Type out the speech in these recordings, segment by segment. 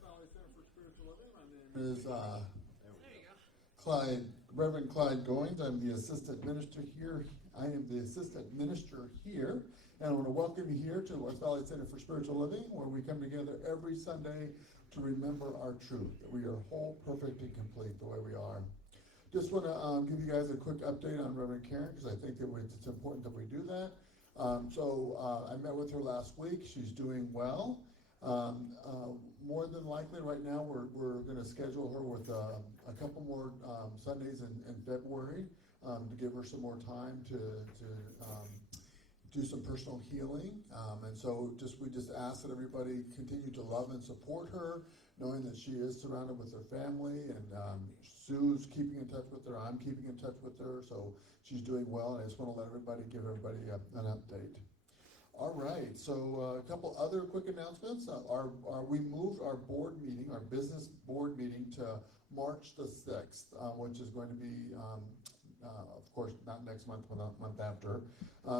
Valley Center for Spiritual Living. My name is Reverend Clyde Goins. I'm the assistant minister here. I am the assistant minister here, and I want to welcome you here to West Valley Center for Spiritual Living, where we come together every Sunday to remember our truth, that we are whole, perfect, and complete the way we are. Just want to give you guys a quick update on Reverend Karen, because I think that it's important that we do that. I met with her last week. She's doing well. More than likely right now we're going to schedule her with a couple more Sundays in February to give her some more time to do some personal healing. And so we just ask that everybody continue to love and support her, knowing that she is surrounded with her family, and Sue's keeping in touch with her. I'm keeping in touch with her, so she's doing well, and I just want to give everybody an update. All right, so a couple other quick announcements. We moved our board meeting, our business board meeting, to March the 6th, which is going to be, of course, not next month, but a month after.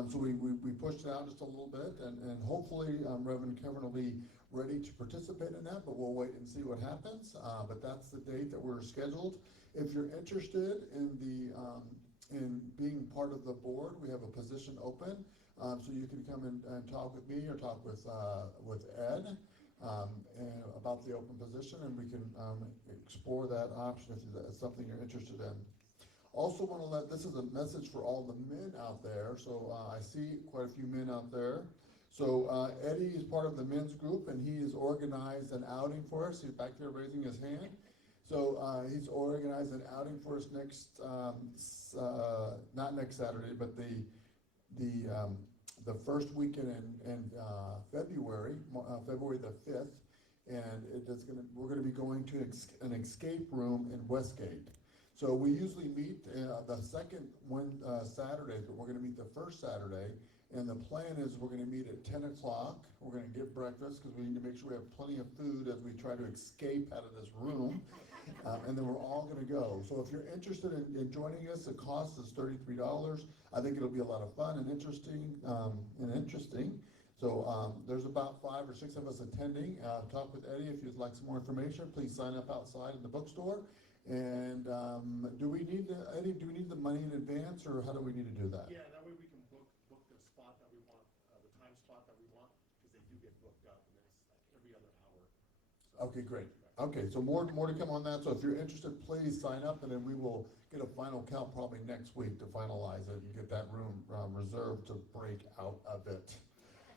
So we pushed it out just a little bit, and hopefully Reverend Kevin will be ready to participate in that, but we'll wait and see what happens. But that's the date that we're scheduled. If you're interested in being part of the board, we have a position open. So you can come and talk with me or talk with Ed and about the open position, and we can explore that option if that's something you're interested in. Also want to this is a message for all the men out there. So I see quite a few men out there. So Eddie is part of the men's group, and he has organized an outing for us. He's back there raising his hand. So he's organized an outing for us not next Saturday, but the first weekend in February, February the 5th, and we're going to be going to an escape room in Westgate. So we usually meet the second Saturday, but we're going to meet the first Saturday, and the plan is we're going to meet at 10 o'clock. We're going to get breakfast because we need to make sure we have plenty of food as we try to escape out of this room, and then we're all going to go. So if you're interested in joining us, the cost is $33. I think it'll be a lot of fun and interesting. So there's about 5 or 6 of us attending. Talk with Eddie if you'd like some more information. Please sign up outside in the bookstore. And do we need the money in advance, or how do we need to do that? Yeah, that way we can book the spot that we want, the time spot that we want, because they do get booked up, and then it's like every other hour. So okay, great. Okay, so more to come on that. So if you're interested, please sign up, and then we will get a final count probably next week to finalize it and get that room reserved to break out of it.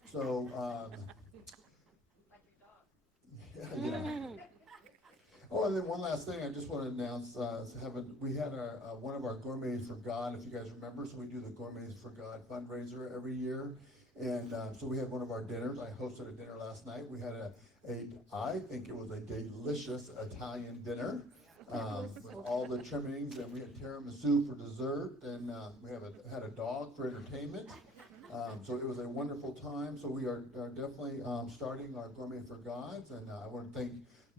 So, yeah. Oh, and then one last thing I just want to announce, we had one of our Gourmets for God, if you guys remember, so we do the Gourmets for God fundraiser every year, and so we had one of our dinners. I hosted a dinner last night. We had I think it was a delicious Italian dinner with all the trimmings, and we had tiramisu for dessert, and we had a dog for entertainment. So it was a wonderful time. So we are definitely starting our Gourmet for Gods, and I want to thank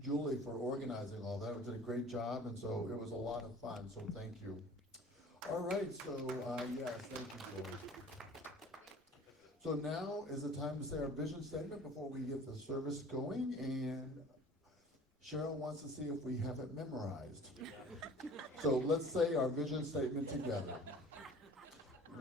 Julie for organizing all that. We did a great job, and so it was a lot of fun, so thank you. All right, so yes, thank you, Julie. So now is the time to say our vision statement before we get the service going, and Cheryl wants to see if we have it memorized. So let's say our vision statement together.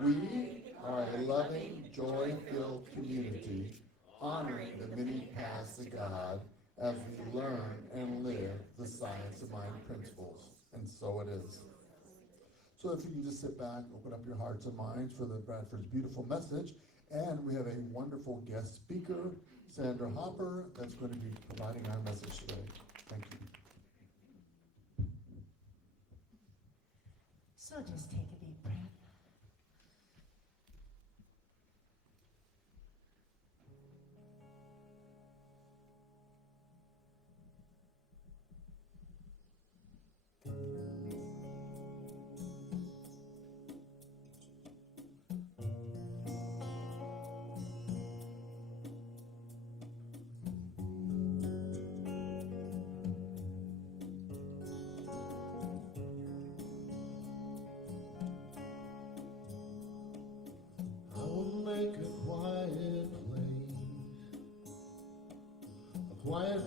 We are a loving, joy-filled community, honoring the many paths to God, as we learn and live the science of mind principles. And so it is. So if you can just sit back, open up your hearts and minds for the Bradford's beautiful message. And we have a wonderful guest speaker, Sandra Hopper, that's going to be providing our message today. Thank you. So just take a deep breath.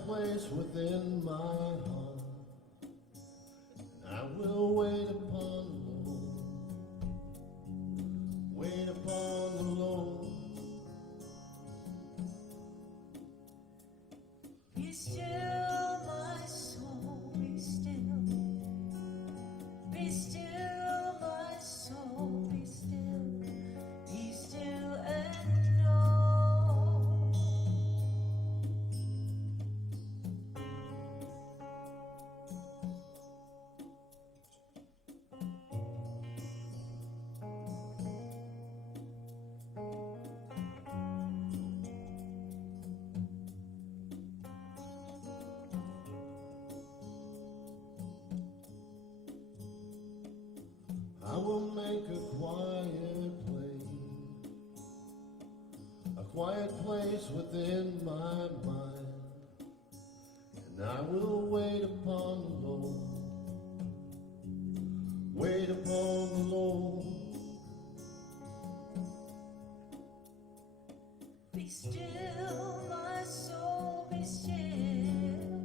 place within my heart. I will wait upon the Lord. Wait upon the Lord. Be still, my soul, be still. Be still, my soul, be still. Be still and know. I will make a quiet place within my mind, and I will wait upon the Lord. Wait upon the Lord. Be still, my soul, be still.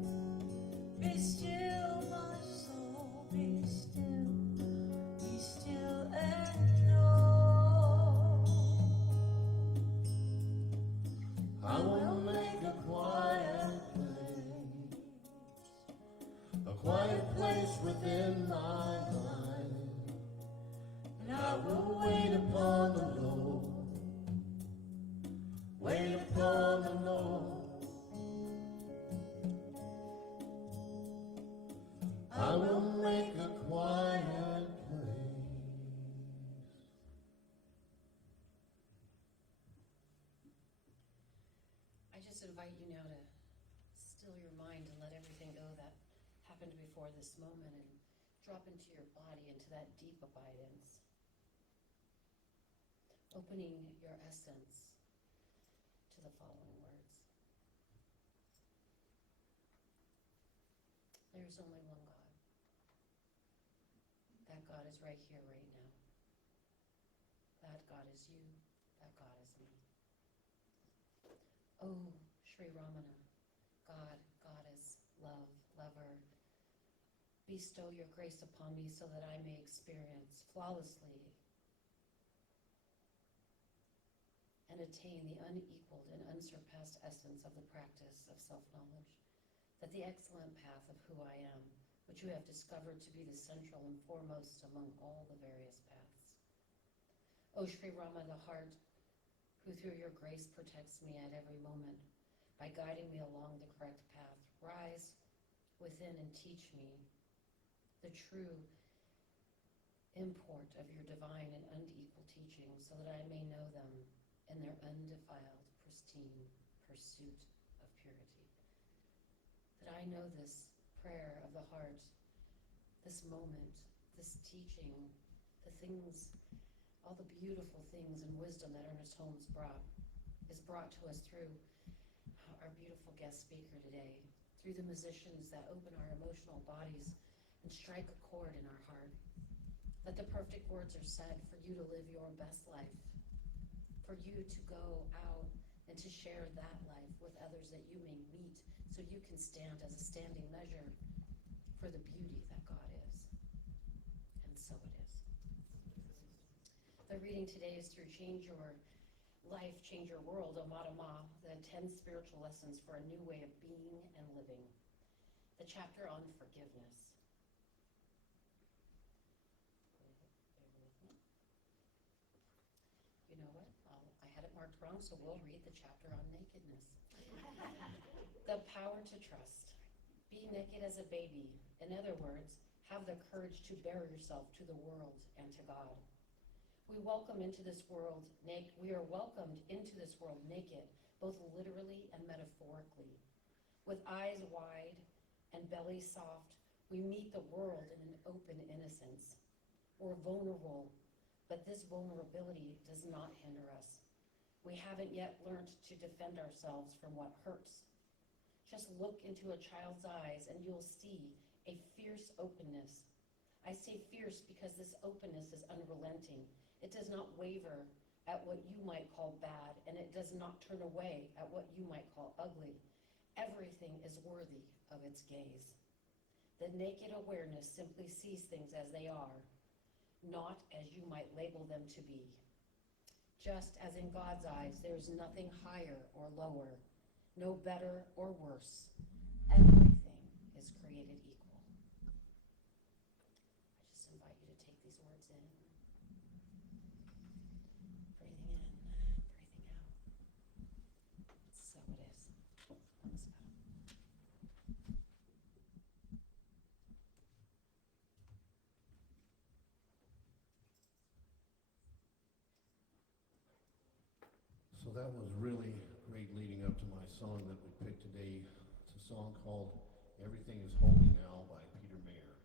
Be still, my soul, be still. Be still and know. I will make a quiet place within my mind, and I will wait upon the Lord. Wait upon the Lord. I will make a quiet place. I just invite you now to still your mind and let everything go that happened before this moment and drop into your body, into that deep abidance. Opening your essence to the following words. There's only one God. That God is right here, right now. That God is you. That God is me. Oh, Sri Ramana, God, Goddess, love, lover, bestow your grace upon me so that I may experience flawlessly and attain the unequaled and unsurpassed essence of the practice of self-knowledge, that the excellent path of who I am, which you have discovered to be the central and foremost among all the various paths. O Sri Rama, the heart, who through your grace protects me at every moment by guiding me along the correct path, rise within and teach me the true import of your divine and unequal teachings so that I may know them in their undefiled, pristine pursuit of purity. That I know this prayer of the heart, this moment, this teaching, the things, all the beautiful things and wisdom that Ernest Holmes is brought to us through our beautiful guest speaker today, through the musicians that open our emotional bodies and strike a chord in our heart. That the perfect words are said for you to live your best life, for you to go out and to share that life with others that you may meet, so you can stand as a standing measure for the beauty that God is. And so it is. The reading today is through Change Your Life, Change Your World, Amada Ma, the 10 spiritual lessons for a new way of being and living. The chapter on forgiveness. You know what? I had it marked wrong, so we'll read the chapter on nakedness. The power to trust. Be naked as a baby. In other words, have the courage to bare yourself to the world and to God. We are welcomed into this world naked, both literally and metaphorically. With eyes wide and belly soft, we meet the world in an open innocence. We're vulnerable, but this vulnerability does not hinder us. We haven't yet learned to defend ourselves from what hurts. Just look into a child's eyes and you'll see a fierce openness. I say fierce because this openness is unrelenting. It does not waver at what you might call bad, and it does not turn away at what you might call ugly. Everything is worthy of its gaze. The naked awareness simply sees things as they are, not as you might label them to be. Just as in God's eyes, there is nothing higher or lower, no better or worse. Everything is created equal. I just invite you to take these words in. Breathing in, breathing out. So it is. Let's go. So that was really great leading up to my song that we picked today. It's a song called Everything is Holy Now by Peter Mayer.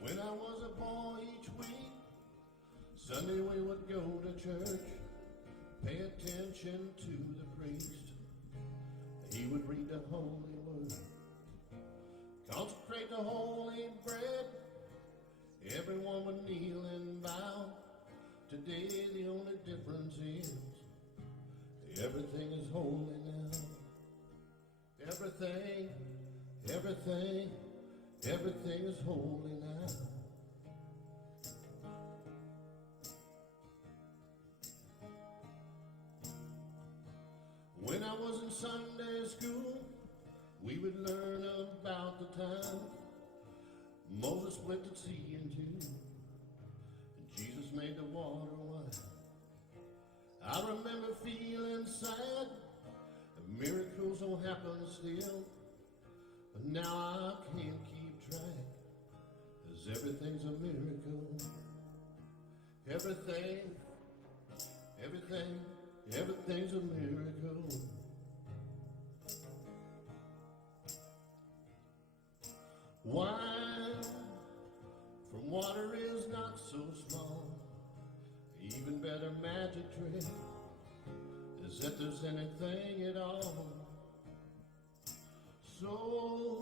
When I was a boy each week, Sunday we would go to church, pay attention to the priest. He would read the holy word, consecrate the holy bread. Everyone would kneel and bow. Today the only difference is everything is holy now. Everything, everything, everything is holy now. When I was in Sunday school, we would learn about the time Moses split the sea in two, and Jesus made the water wine. I remember feeling sad, miracles don't happen still, but now I can't keep track, 'cause everything's a miracle. Everything, everything, everything's a miracle. Wine from water is not so small. Even better magic trick is that there's anything at all. So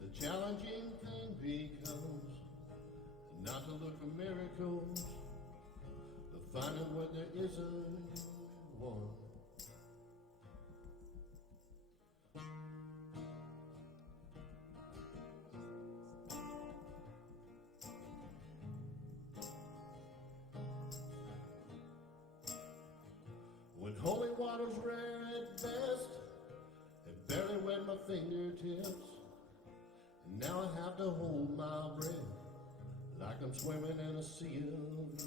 the challenging thing becomes not to look for miracles, but finding where there isn't one. When holy water's rare at best, it barely wet my fingertips, and now I have to hold my breath like I'm swimming in a sea of it.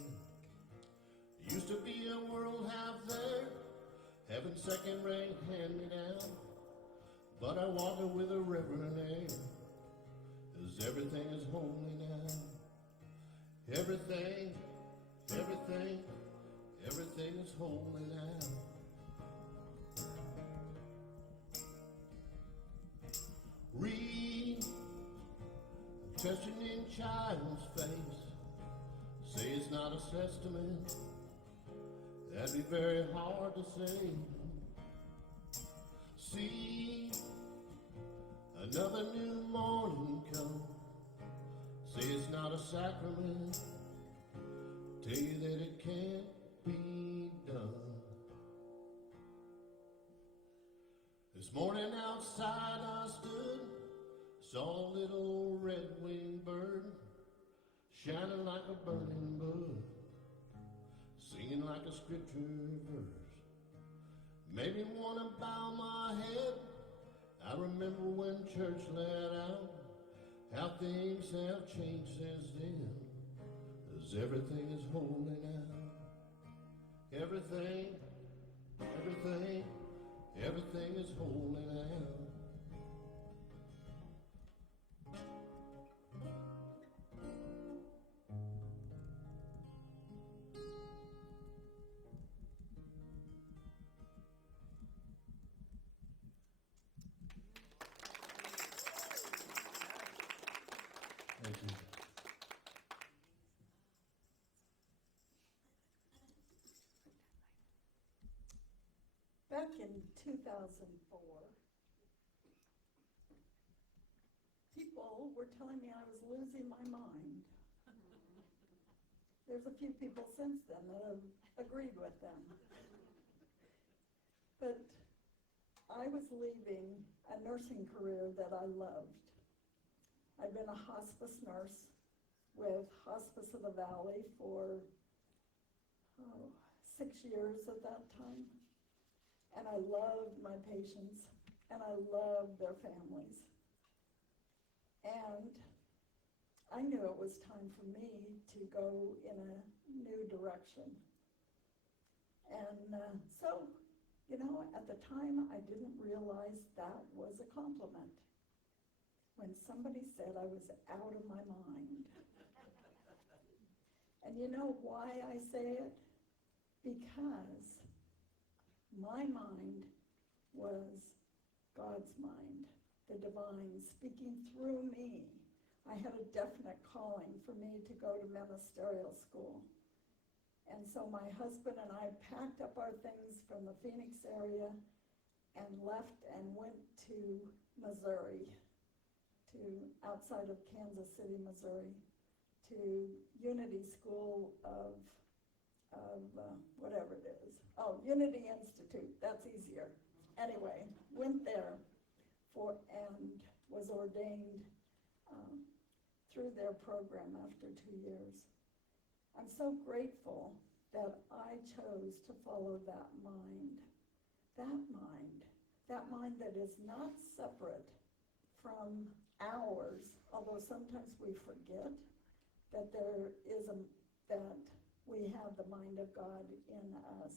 Used to be a world half there, heaven second rate hand me down, but I walk it with a reverent air, 'cause everything is holy now. Everything, everything, everything is holy now. Read, touching in child's face, say it's not a testament, that'd be very hard to say. See, another new morning come, say it's not a sacrament, tell you that it can't be done. This morning outside I stood, saw a little red-winged bird, shining like a burning bud, singing like a scripture verse. Made me wanna bow my head. I remember when church let out, how things have changed since then, 'cause everything is holy now. Everything, everything, everything is holy now. Thank you. Back in 2004, were telling me I was losing my mind. There's a few people since then that have agreed with them. But I was leaving a nursing career that I loved. I'd been a hospice nurse with Hospice of the Valley for 6 years at that time. And I loved my patients, and I loved their families. And I knew it was time for me to go in a new direction. And so, you know, at the time, I didn't realize that was a compliment. When somebody said I was out of my mind. And you know why I say it? Because my mind was God's mind, the divine, speaking through me. I had a definite calling for me to go to ministerial school. And so my husband and I packed up our things from the Phoenix area and left and went to Missouri, to outside of Kansas City, Missouri, to Unity School of whatever it is. Oh, Unity Institute, that's easier. Anyway, went there and was ordained through their program after 2 years. I'm so grateful that I chose to follow that mind that is not separate from ours, although sometimes we forget that that we have the mind of God in us.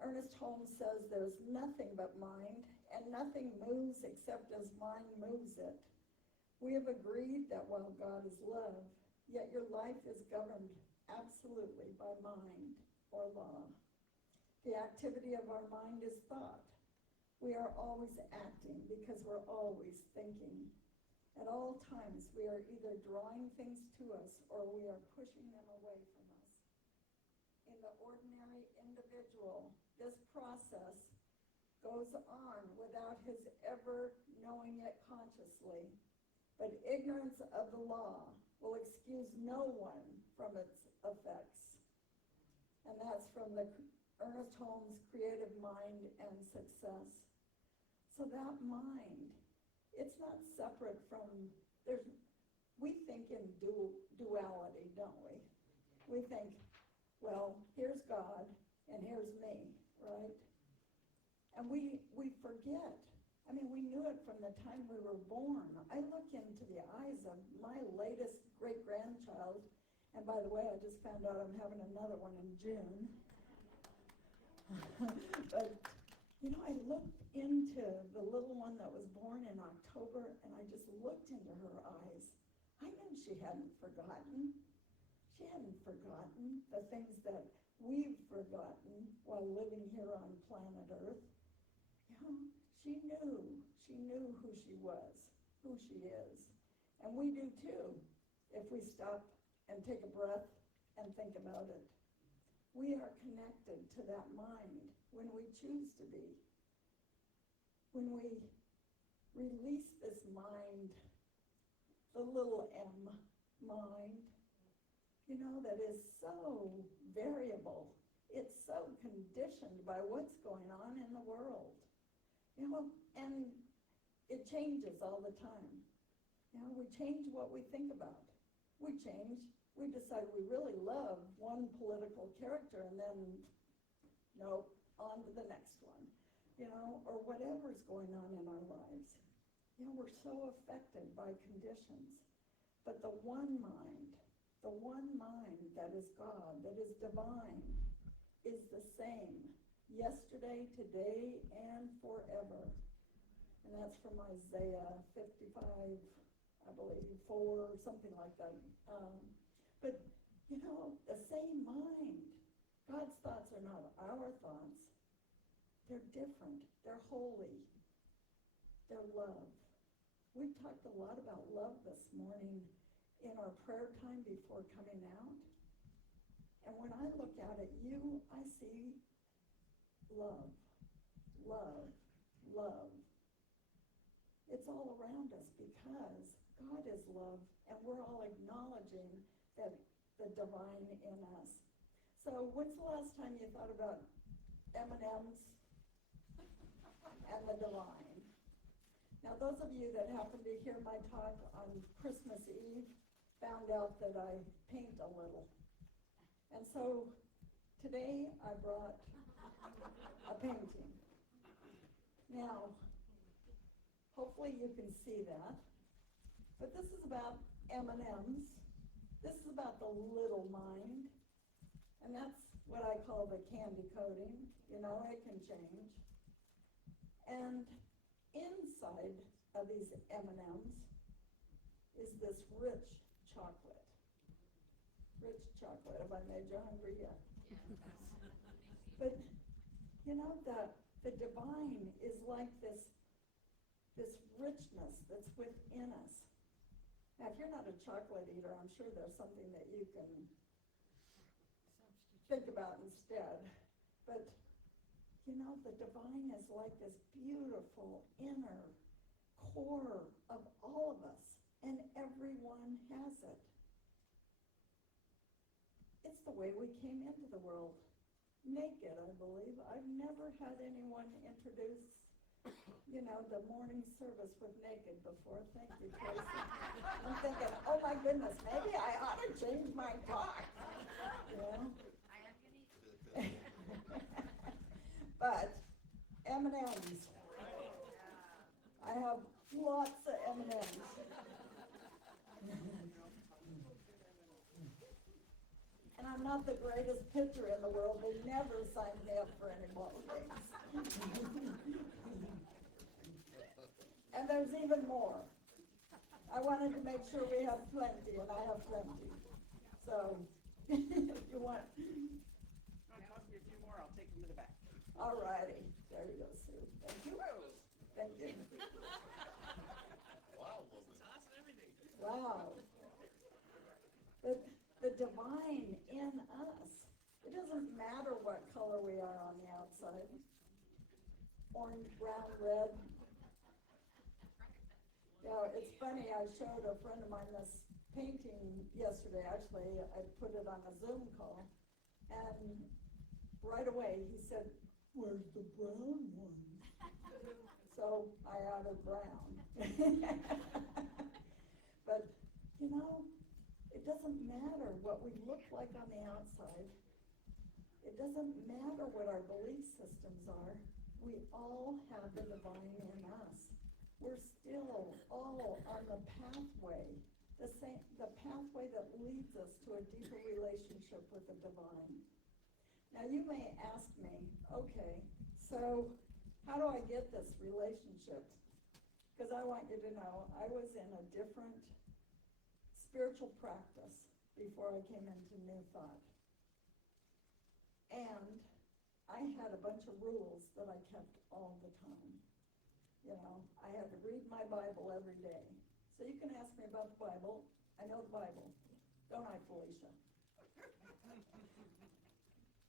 Ernest Holmes says there's nothing but mind, and nothing moves except as mind moves it. We have agreed that while God is love, yet your life is governed absolutely by mind or law. The activity of our mind is thought. We are always acting because we're always thinking. At all times, we are either drawing things to us or we are pushing them away from us. In the ordinary individual, this process goes on without his ever knowing it consciously. But ignorance of the law will excuse no one from its effects. And that's from the Ernest Holmes Creative Mind and Success. So that mind, it's not separate from, we think in duality, don't we? We think, well, here's God and here's me, right? And we forget. I mean, we knew it from the time we were born. I look into the eyes of my latest great-grandchild, and by the way, I just found out I'm having another one in June. But, you know, I looked into the little one that was born in October, and I just looked into her eyes. I knew she hadn't forgotten. She hadn't forgotten the things that we've forgotten while living here on planet Earth. You know, she knew who she was, who she is. And we do too, if we stop and take a breath and think about it. We are connected to that mind when we choose to be. When we release this mind, the little m mind, you know, that is so variable. It's so conditioned by what's going on in the world. You know, and it changes all the time. You know, we change what we think about. We decide we really love one political character and then, nope, on to the next one, you know, or whatever's going on in our lives. You know, we're so affected by conditions. But the one mind that is God, that is divine, is the same yesterday, today, and forever. And that's from Isaiah 55, I believe, 4, something like that. But, you know, the same mind. God's thoughts are not our thoughts. They're different. They're holy. They're love. We've talked a lot about love this morning in our prayer time before coming out. And when I look out at you, I see love, love, love. It's all around us because God is love, and we're all acknowledging that the divine in us. So when's the last time you thought about M&Ms and the divine? Now, those of you that happened to hear my talk on Christmas Eve found out that I paint a little. And so today I brought a painting. Now, hopefully you can see that. But this is about M&Ms. This is about the little mind. And that's what I call the candy coating. You know, it can change. And inside of these M&Ms is this rich chocolate. Rich chocolate. Have I made you hungry yet? But, you know, the divine is like this richness that's within us. Now, if you're not a chocolate eater, I'm sure there's something that you can think about instead. But, you know, the divine is like this beautiful inner core of all of us, and everyone has it. It's the way we came into the world. Naked, I believe. I've never had anyone introduce, you know, the morning service with naked before. Thank you, Tracy. I'm thinking, oh my goodness, maybe I ought to change my talk. You know? But M&Ms. I have lots of M&Ms. And I'm not the greatest pitcher in the world. They never signed me up for any ball games. And there's even more. I wanted to make sure we have plenty, and I have plenty. So, if you want. I'll toss you a few more, I'll take them to the back. All righty. There you go, Sue. Thank you. Thank you. Wow, wasn't it? Toss everything. Wow. The divine in us. It doesn't matter what color we are on the outside. Orange, brown, red. Yeah, it's funny, I showed a friend of mine this painting yesterday. Actually, I put it on a Zoom call. And right away he said, "Where's the brown one?" So I added brown. But, you know, it doesn't matter what we look like on the outside. It doesn't matter what our belief systems are. We all have the divine in us. We're still all on the pathway, the pathway that leads us to a deeper relationship with the divine. Now you may ask me, okay, so how do I get this relationship? Because I want you to know, I was in a different spiritual practice before I came into New Thought. And I had a bunch of rules that I kept all the time. You know, I had to read my Bible every day. So you can ask me about the Bible. I know the Bible. Don't I, Felicia?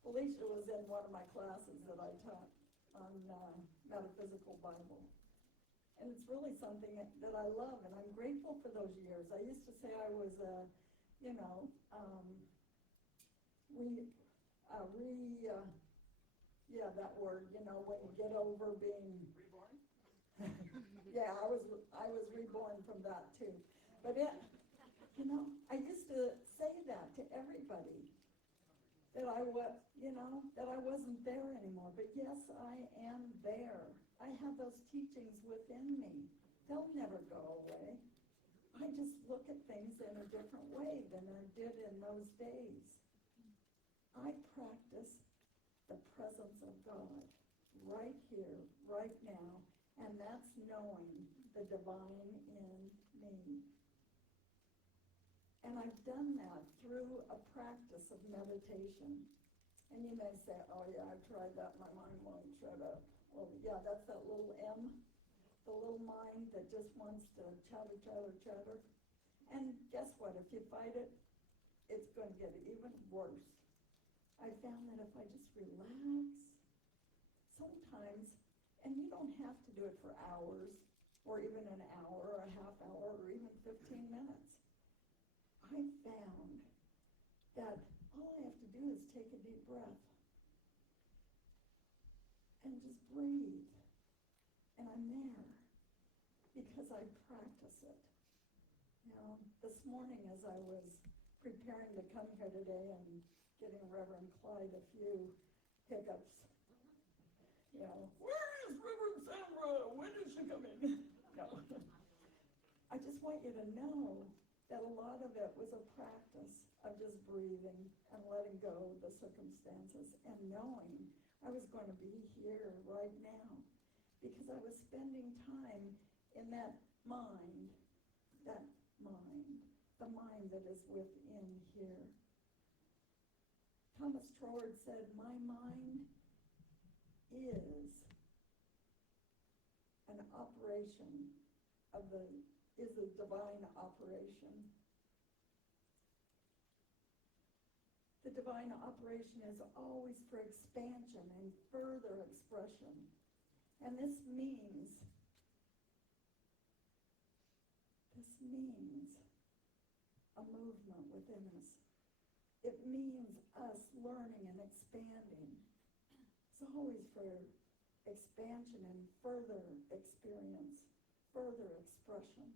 Felicia was in one of my classes that I taught on metaphysical Bible. And it's really something that I love, and I'm grateful for those years. I used to say I was that word, you know, when you get over being Reborn? yeah, I was reborn from that too. But you know, I used to say that to everybody, that I wasn't there anymore. But yes, I am there. I have those teachings within me. They'll never go away. I just look at things in a different way than I did in those days. I practice the presence of God right here, right now, and that's knowing the divine in me. And I've done that through a practice of meditation. And you may say, oh yeah, I've tried that, my mind won't shut up. Well, yeah, that's that little M, the little mind that just wants to chatter, chatter, chatter. And guess what, if you fight it, it's going to get even worse. I found that if I just relax, sometimes, and you don't have to do it for hours or even an hour, or a half hour, or even 15 minutes. I found that all I have to do is take a deep breath and just breathe, and I'm there because I practice it. You know, this morning as I was preparing to come here today and giving Reverend Clyde a few hiccups, you know, where is Reverend Sandra? When is she coming? No. I just want you to know that a lot of it was a practice of just breathing and letting go of the circumstances and knowing I was going to be here right now because I was spending time in that mind, the mind that is within here. Thomas Troward said, my mind is an operation is a divine operation. The divine operation is always for expansion and further expression. And this means a movement within us. It means us learning and expanding. It's always for expansion and further experience, further expression.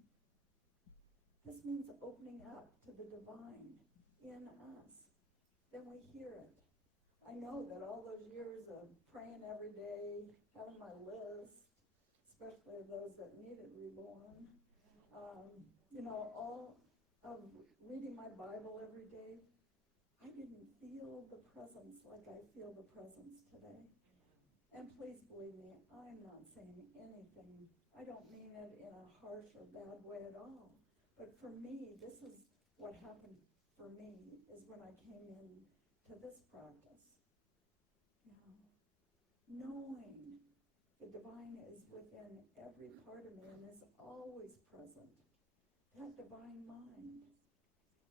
This means opening up to the divine in us. Then we hear it. I know that all those years of praying every day, having my list, especially those that needed reborn, all of reading my Bible every day, I didn't feel the presence like I feel the presence today. And please believe me, I'm not saying anything. I don't mean it in a harsh or bad way at all. But for me, this is what happened for me, is when I came in to this practice. Knowing the divine is within every part of me and is always present. That divine mind.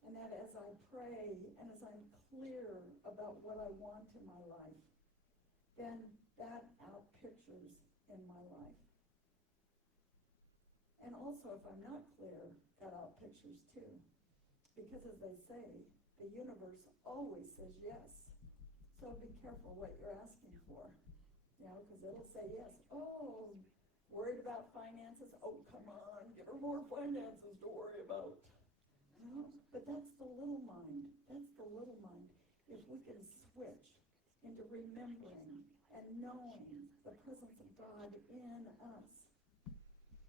And that as I pray and as I'm clear about what I want in my life, then that outpictures in my life. And also if I'm not clear, that outpictures too. Because as they say, the universe always says yes. So be careful what you're asking for. Because it'll say yes. Oh, worried about finances? Oh, come on, give her more finances to worry about. But that's the little mind. That's the little mind. If we can switch into remembering and knowing the presence of God in us.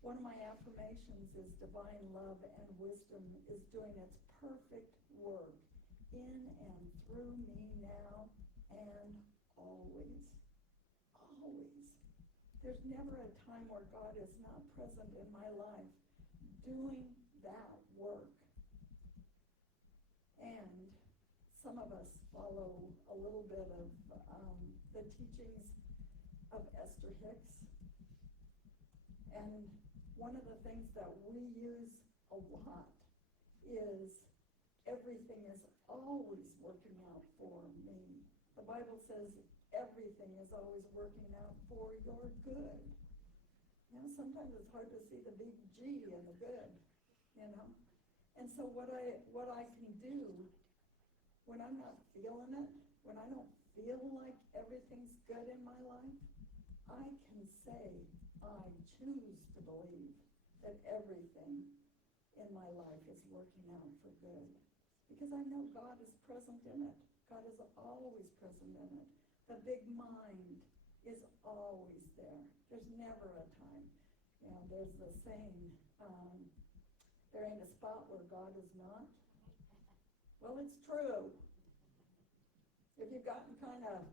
One of my affirmations is divine love and wisdom is doing its perfect work in and through me now and always. Always. There's never a time where God is not present in my life doing that work. And some of us follow a little bit of the teachings of Esther Hicks. And one of the things that we use a lot is everything is always working out for me. The Bible says everything is always working out for your good. Sometimes it's hard to see the big G in the good, And so what I can do when I'm not feeling it, when I don't feel like everything's good in my life, I can say I choose to believe that everything in my life is working out for good. Because I know God is present in it. God is always present in it. The big mind is always there. There's never a time. There's the saying, there ain't a spot where God is not. Well, it's true. If you've gotten kind of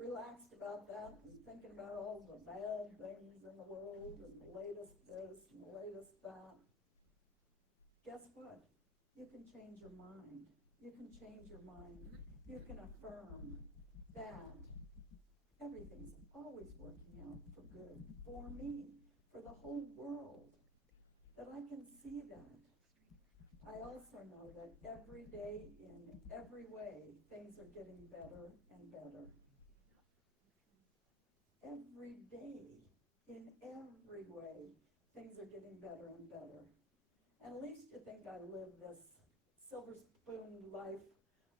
relaxed about that and thinking about all the bad things in the world and the latest this and the latest that, guess what? You can change your mind. You can change your mind. You can affirm that everything's always working out for good, for me, for the whole world, that I can see that. I also know that every day, in every way, things are getting better and better. Every day, in every way, things are getting better and better. And at least you think I live this silver spoon life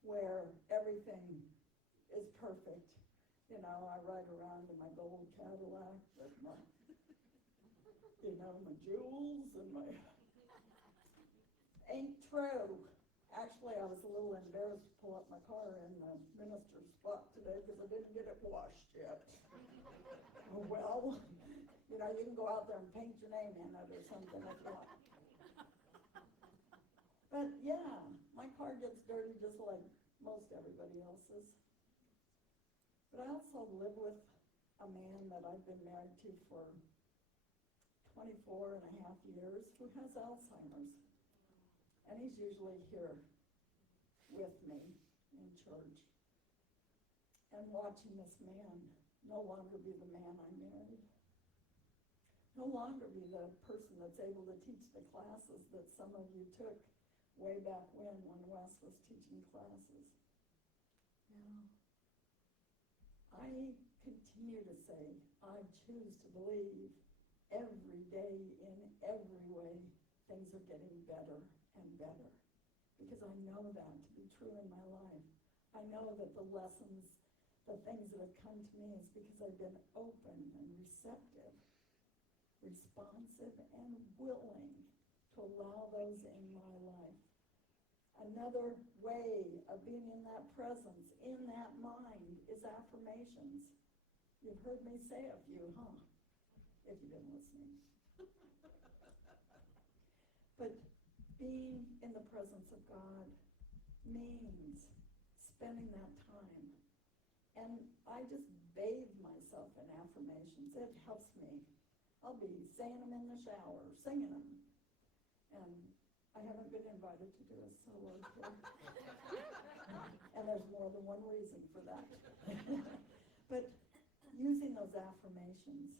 where everything is perfect. You know, I ride around in my gold Cadillac with my, my jewels and my, ain't true. Actually, I was a little embarrassed to pull up my car in the minister's spot today because I didn't get it washed yet. Well, you can go out there and paint your name in it or something if you want. But yeah, my car gets dirty just like most everybody else's. But I also live with a man that I've been married to for 24 and a half years who has Alzheimer's. And he's usually here with me in church. And watching this man no longer be the man I married. No longer be the person that's able to teach the classes that some of you took way back when Wes was teaching classes. Yeah. I continue to say, I choose to believe every day in every way things are getting better and better. Because I know that to be true in my life. I know that the lessons, the things that have come to me is because I've been open and receptive, responsive and willing to allow those in my life. Another way of being in that presence, in that mind, is affirmations. You've heard me say a few, huh? If you've been listening. But being in the presence of God means spending that time. And I just bathe myself in affirmations. It helps me. I'll be saying them in the shower, singing them. And I haven't been invited to do a solo tour. And there's more than one reason for that. But using those affirmations.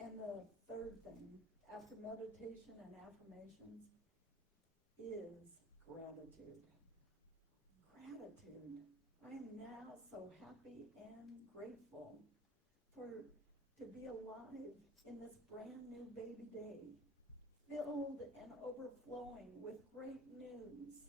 And the third thing, after meditation and affirmations, is gratitude. Gratitude. I am now so happy and grateful to be alive in this brand new baby day, filled and overflowing with great news,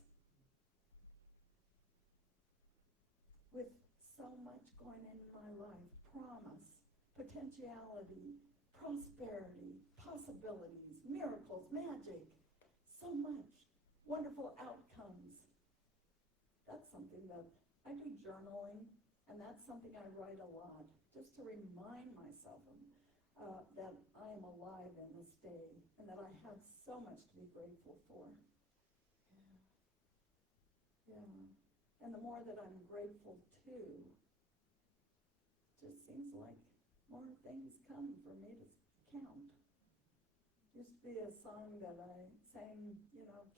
with so much going in my life, promise, potentiality, prosperity, possibilities, miracles, magic, so much, wonderful outcomes. That's something that I do journaling, and that's something I write a lot, just to remind myself that I am alive in this day, and that I have so much to be grateful for. Yeah. And the more that I'm grateful to, just seems like more things come for me to count. Used to be a song that I sang,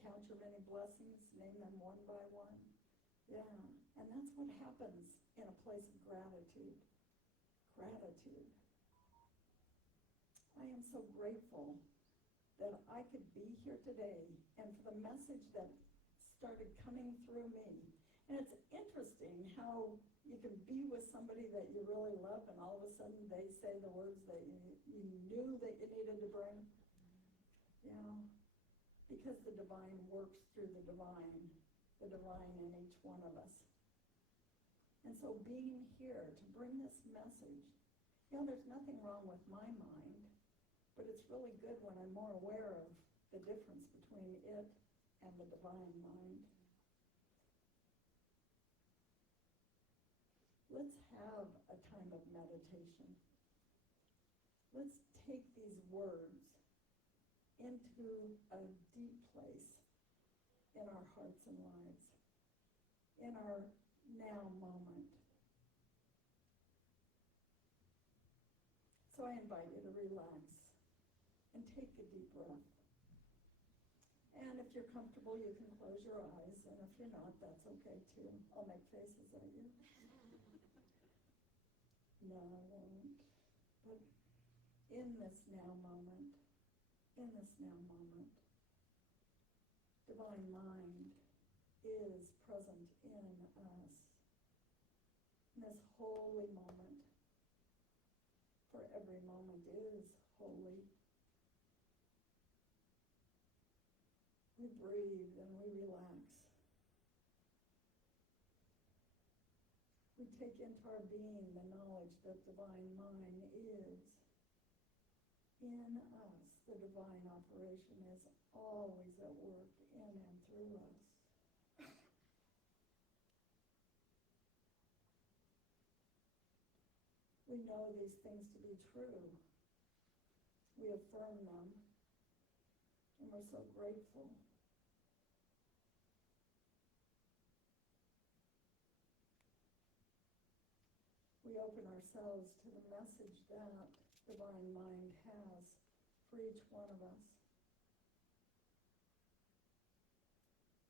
count your many blessings, name them one by one. Yeah, and that's what happens in a place of gratitude. Gratitude. I am so grateful that I could be here today and for the message that started coming through me. And it's interesting how you can be with somebody that you really love and all of a sudden they say the words that you knew that you needed to bring. Yeah, because the divine works through the divine in each one of us. And so being here to bring this message, there's nothing wrong with my mind, but it's really good when I'm more aware of the difference between it and the divine mind. Let's have a time of meditation. Let's take these words into a deep place in our hearts and lives, in our now moment. So I invite you to relax and take a deep breath. And if you're comfortable, you can close your eyes, and if you're not, that's okay too. I'll make faces at you. No, I won't. But in this now moment, divine mind is present in us. In this holy moment, for every moment is holy. we breathe and we relax. We take into our being the knowledge that divine mind is in us. The divine operation is always at work in and through us. We know these things to be true. We affirm them, and we're so grateful. We open ourselves to the message that divine mind has for each one of us.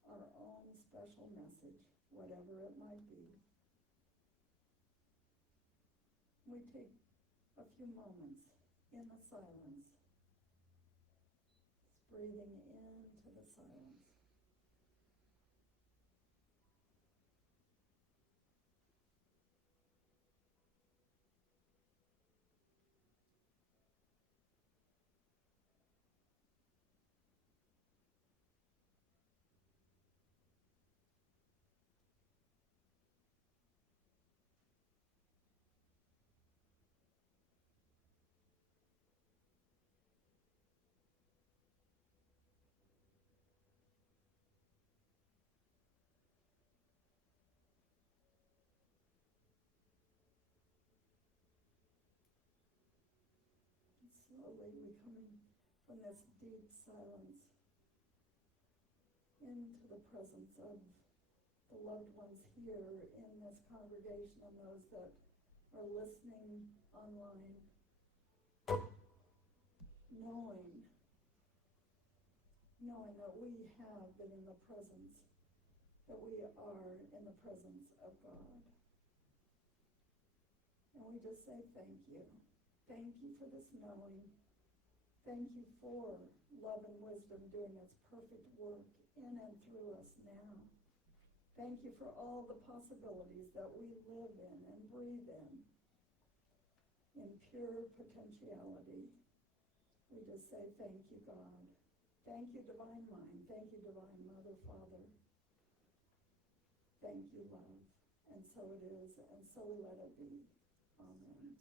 Our own special message, whatever it might be. We take a few moments in the silence, breathing into the silence. Slowly we come from this deep silence into the presence of the loved ones here in this congregation and those that are listening online, knowing that we have been in the presence, that we are in the presence of God. And we just say thank you. Thank you for this knowing. Thank you for love and wisdom doing its perfect work in and through us now. Thank you for all the possibilities that we live in and breathe in pure potentiality. We just say thank you, God. Thank you, Divine Mind. Thank you, Divine Mother, Father. Thank you, love. And so it is, and so let it be. Amen.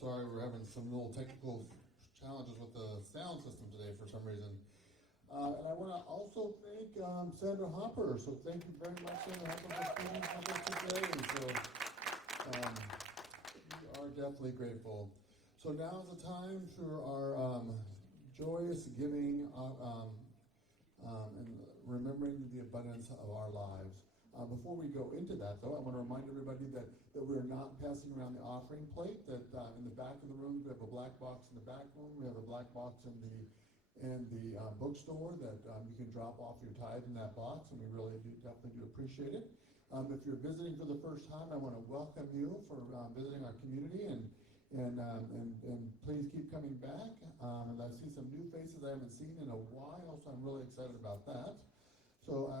Sorry, we're having some little technical challenges with the sound system today for some reason. And I want to also thank Sandra Hopper. So thank you very much, Sandra Hopper, for being with us today. So we are definitely grateful. So now is the time for our joyous giving and remembering the abundance of our lives. Before we go into that, though, I want to remind everybody that we're not passing around the offering plate, that in the back of the room, we have a black box in the back room, we have a black box in the bookstore that you can drop off your tithe in that box, and we really definitely do appreciate it. If you're visiting for the first time, I want to welcome you for visiting our community, and please keep coming back. And I see some new faces I haven't seen in a while, so I'm really excited about that. So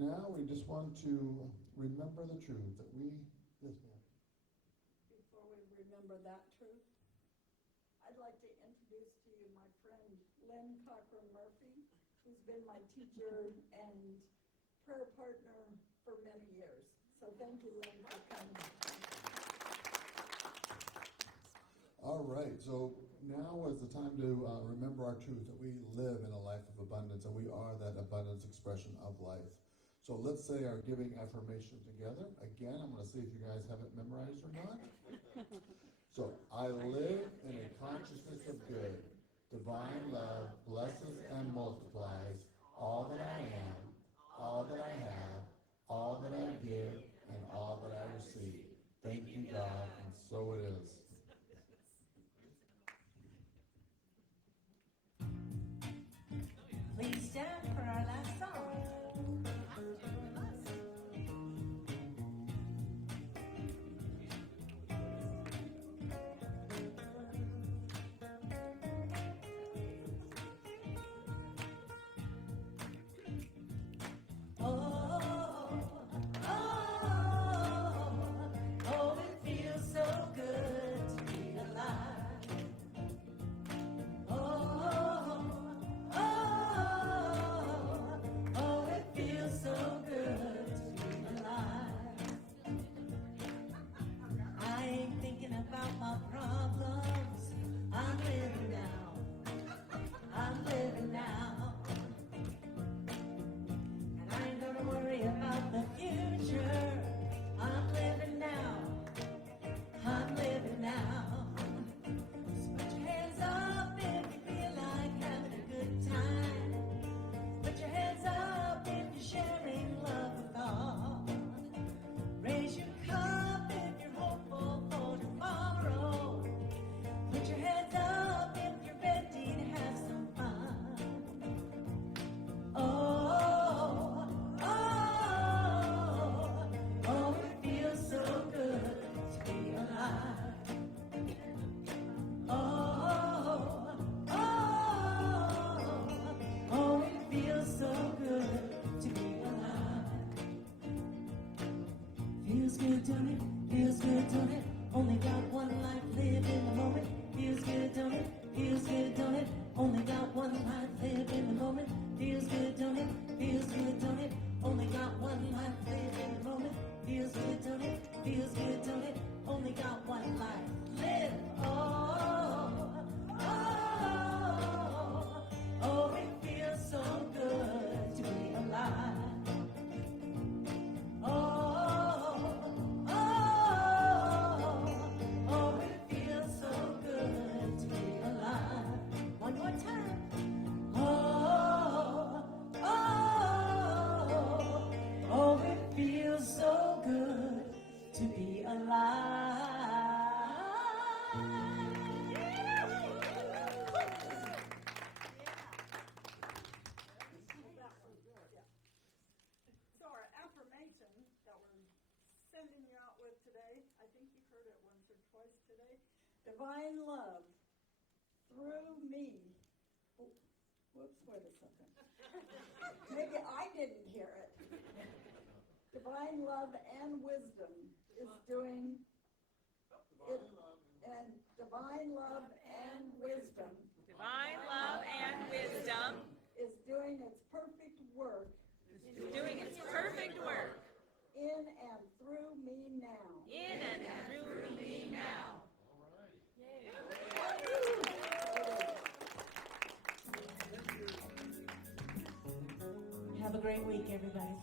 now we just want to remember the truth that yes, ma'am. Before we remember that truth, I'd like to introduce to you my friend Lynn Cochran Murphy, who's been my teacher and prayer partner for many years. So thank you, Lynn, for coming. All right, so now is the time to remember our truth, that we live in a life of abundance, and we are that abundance expression of life. So let's say our giving affirmation together. Again, I'm going to see if you guys have it memorized or not. So, I live in a consciousness of good. Divine love blesses and multiplies all that I am, all that I have, all that I give, and all that I receive. Thank you, God, and so it is. Please stand for our last song. Oh, it feels so good to be alive. Oh, it feels so good to be alive. I ain't thinking about my problems. I'm living now. I'm living now. And I ain't gonna worry about the future. I'm living now. I'm living now. So put your hands up if you feel like having a good time. Put your hands up if you're sharing love with all. Raise your cup if you're hopeful for tomorrow. Put your hands up if you're ready to have some fun. Oh, it feels so good to be alive. Oh, it feels so good to be alive. Feels good, don't it? Feels good, don't it? Only got one life, live in the moment. Feels good, don't it? Feels good, don't it? Only got one life, live in the moment. Feels good, don't it? Feels good, don't it? Only got one life, live in the moment. Feels good, don't it? Feels good, don't it? Only got one life, live. Oh, it feels so good to be alive. Oh, it feels so good to be alive. One more time. Oh, it feels so good to be alive. So our affirmation that we're sending you out with today, I think you've heard it once or twice today. Divine love through me. Oh, whoops, wait a second. Maybe I didn't hear it. Divine love and wisdom is doing it, and divine love and wisdom Divine love and wisdom is doing its perfect work is doing its perfect work in and through me now. in and through me now. Have a great week, everybody.